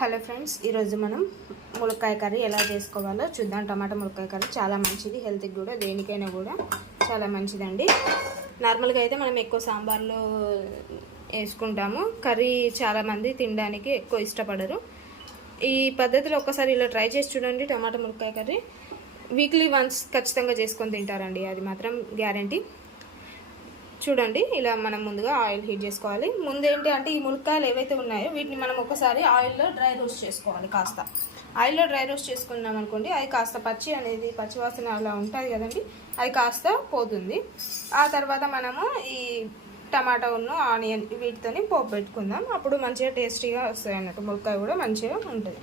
Hello friends ఈరోజు మనం ములక్కాయ కర్రీ ఎలా చేసుకోవాలో చూద్దాం. టమాటా ములక్కాయ కర్రీ చాలా మంచిది హెల్త్కి కూడా దేనికైనా కూడా చాలా మంచిదండి. నార్మల్గా అయితే మనం ఎక్కువ సాంబార్లో వేసుకుంటాము. కర్రీ చాలామంది తినడానికి ఎక్కువ ఇష్టపడరు. ఈ పద్ధతిలో ఒక్కసారి ఇలా ట్రై చేసి చూడండి టమాటా ములక్కాయ కర్రీ. వీక్లీ వన్స్ ఖచ్చితంగా చేసుకొని తింటారండి అది మాత్రం గ్యారంటీ. చూడండి ఇలా మనం ముందుగా ఆయిల్ హీట్ చేసుకోవాలి. ముందేంటి అంటే ఈ ములక్కాయలు ఏవైతే ఉన్నాయో వీటిని మనం ఒకసారి ఆయిల్లో డ్రై రోస్ట్ చేసుకోవాలి కాస్త. ఆయిల్లో డ్రై రోస్ట్ చేసుకున్నాం అనుకోండి అది కాస్త పచ్చి అనేది పచ్చివాసన అలా ఉంటుంది కదండి అది కాస్త పోతుంది. ఆ తర్వాత మనము ఈ టమాటా ఆనియన్ వీటితోని పోపు పెట్టుకుందాం. అప్పుడు మంచిగా టేస్టీగా వస్తాయి అన్నట్టు ములక్కాయ కూడా మంచిగా ఉంటుంది.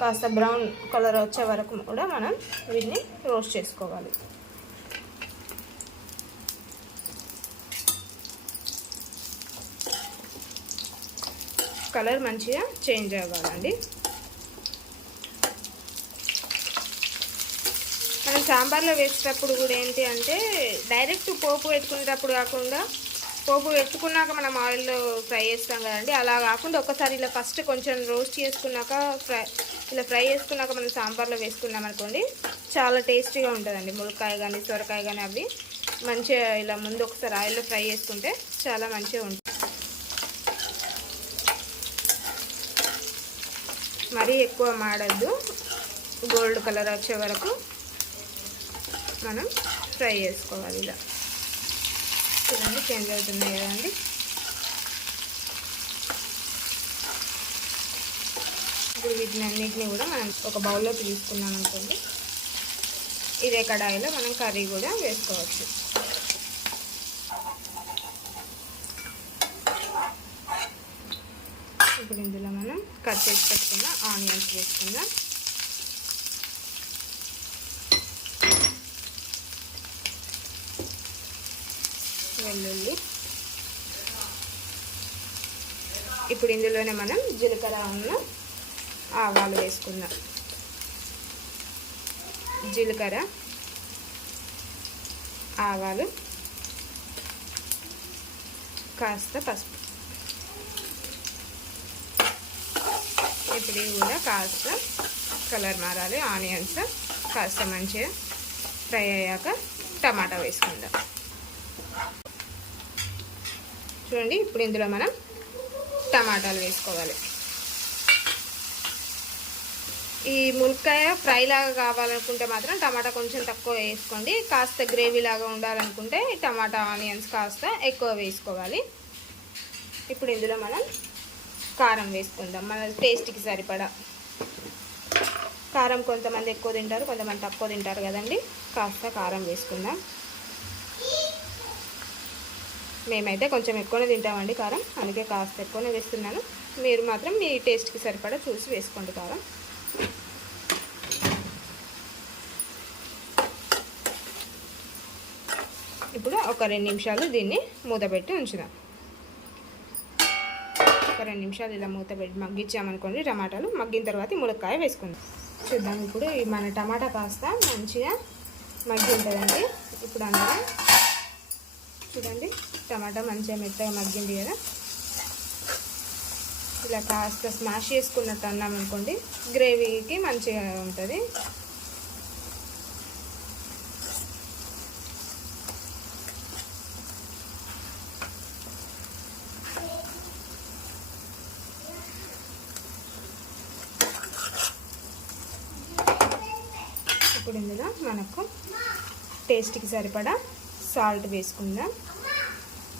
కాస్త బ్రౌన్ కలర్ వచ్చే వరకు కూడా మనం వీటిని రోస్ట్ చేసుకోవాలి. కలర్ మంచిగా చేంజ్ అవ్వాలండి. మనం సాంబార్లో వేసేటప్పుడు కూడా ఏంటి అంటే డైరెక్ట్ పోపు పెట్టుకునేటప్పుడు కాకుండా పోపు పెట్టుకున్నాక మనం ఆయిల్లో ఫ్రై చేస్తాం కదండి. అలా కాకుండా ఒకసారి ఇలా ఫస్ట్ కొంచెం రోస్ట్ చేసుకున్నాక ఫ్రై ఇలా ఫ్రై చేసుకున్నాక మనం సాంబార్లో వేసుకున్నాం అనుకోండి చాలా టేస్టీగా ఉంటుందండి. ములక్కాయ కానీ సొరకాయ కానీ అవి మంచిగా ఇలా ముందు ఒకసారి ఆయిల్లో ఫ్రై చేసుకుంటే చాలా మంచిగా ఉంటుంది. మరీ ఎక్కువ మాడద్దు. గోల్డ్ కలర్ వచ్చే వరకు మనం ఫ్రై చేసుకోవాలి ఇలా. చూడండి చేంజ్ అవుతున్నాయి కదండి. ఇప్పుడు వీటిని అన్నిటిని కూడా మనం ఒక బౌల్లోకి తీసుకున్నాం అనుకోండి ఇదే కడాయిలో మనం కర్రీ కూడా వేసుకోవచ్చు. ఇప్పుడు ఇందులో మనం కట్ చేసి పెట్టుకున్న ఆనియన్స్ వేసుకుందాం. వెల్లుల్లి. ఇప్పుడు ఇందులోనే మనం జీలకర్ర ఉన్న ఆవాలు వేసుకుందాం. జీలకర్ర ఆవాలు కాస్త పసుపు. ఇప్పుడు ఇవి కూడా కాస్త కలర్ మారాలి. ఆనియన్స్ కాస్త మంచిగా ఫ్రై అయ్యాక టమాటా వేసుకుందాం. చూడండి ఇప్పుడు ఇందులో మనం టమాటాలు వేసుకోవాలి. ఈ ములక్కాయ ఫ్రై లాగా కావాలనుకుంటే మాత్రం టమాటా కొంచెం తక్కువ వేసుకోండి. కాస్త గ్రేవీ లాగా ఉండాలనుకుంటే టమాటా ఆనియన్స్ కాస్త ఎక్కువ వేసుకోవాలి. ఇప్పుడు ఇందులో మనం కారం వేసుకుందాం. మన టేస్ట్కి సరిపడా కారం కొంతమంది ఎక్కువ తింటారు కొంతమంది తక్కువ తింటారు కదండి. కాస్త కారం వేసుకుందాం. మేమైతే కొంచెం ఎక్కువనే తింటామండి కారం. అందుకే కాస్త ఎక్కువనే వేస్తున్నాను. మీరు మాత్రం మీ టేస్ట్కి సరిపడా చూసి వేసుకోండి కారం. ఇప్పుడు ఒక రెండు నిమిషాలు దీన్ని మూత పెట్టి ఉంచుదాం. ఒక రెండు నిమిషాలు ఇలా మూత పెట్టి మగ్గించామనుకోండి టమాటాలు మగ్గిన తర్వాత మునక్కాయ ములక్కాయ వేసుకుందాం. చూద్దాం ఇప్పుడు మన టమాటా కాస్త మంచిగా మగ్గి ఉంటుందండి ఇప్పుడు అందులో చూడండి టమాటా మంచిగా మెత్తగా మగ్గింది కదా. ఇలా కాస్త స్మాష్ చేసుకున్నట్టు అన్నామనుకోండి గ్రేవీకి మంచిగా ఉంటుంది. ఇప్పుడు ఇందులో మనకు టేస్ట్కి సరిపడా సాల్ట్ వేసుకుందాం.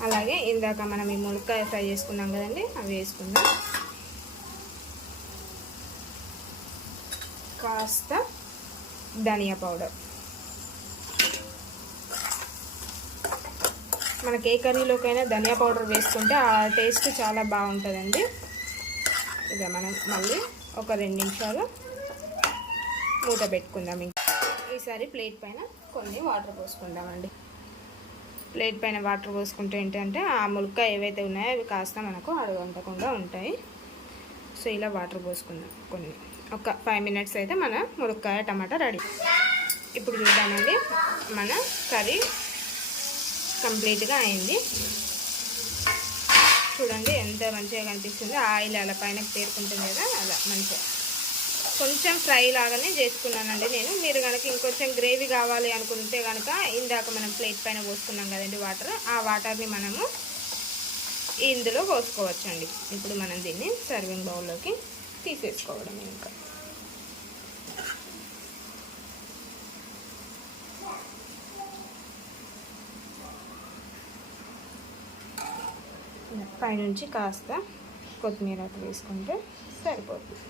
అలాగే ఇందాక మనం ఈ ములక్కాయ ఫ్రై చేసుకున్నాం కదండి అవి వేసుకుందాం. కాస్త ధనియా పౌడర్. మనకి ఏ కర్రీలోకైనా ధనియా పౌడర్ వేసుకుంటే ఆ టేస్ట్ చాలా బాగుంటుందండి. ఇక మనం మళ్ళీ ఒక రెండు నిమిషాలు మూత పెట్టుకుందాం ఇంకా. ఈసారి ప్లేట్ పైన కొన్ని వాటర్ పోసుకుంటామండి. ప్లేట్ పైన వాటర్ పోసుకుంటే ఏంటంటే ఆ ములక్కాయ ఏవైతే ఉన్నాయో అవి కాస్త మనకు అడగంటకుండా ఉంటాయి. సో ఇలా వాటర్ పోసుకుందాం కొన్ని. ఒక ఫైవ్ మినిట్స్ అయితే మన ములక్కాయ టమాటా రెడీ. ఇప్పుడు చూద్దామండి మన కర్రీ కంప్లీట్గా అయింది. చూడండి ఎంత మంచిగా కనిపిస్తుంది. ఆయిల్ అలా పైన పేరుకుంటుంది కదా అలా మంచిగా. కొంచెం ఫ్రై లాగానే చేసుకున్నానండి నేను. మీరు కనుక ఇంకొంచెం గ్రేవీ కావాలి అనుకుంటే కనుక ఇందాక మనం ప్లేట్ పైన పోసుకున్నాం కదండి వాటర్. ఆ వాటర్ని మనము ఇందులో పోసుకోవచ్చండి. ఇప్పుడు మనం దీన్ని సర్వింగ్ బౌల్లోకి తీసేసుకోవడం ఇంకా. పైనుంచి కాస్త కొత్తిమీర వేసుకుంటే సరిపోతుంది.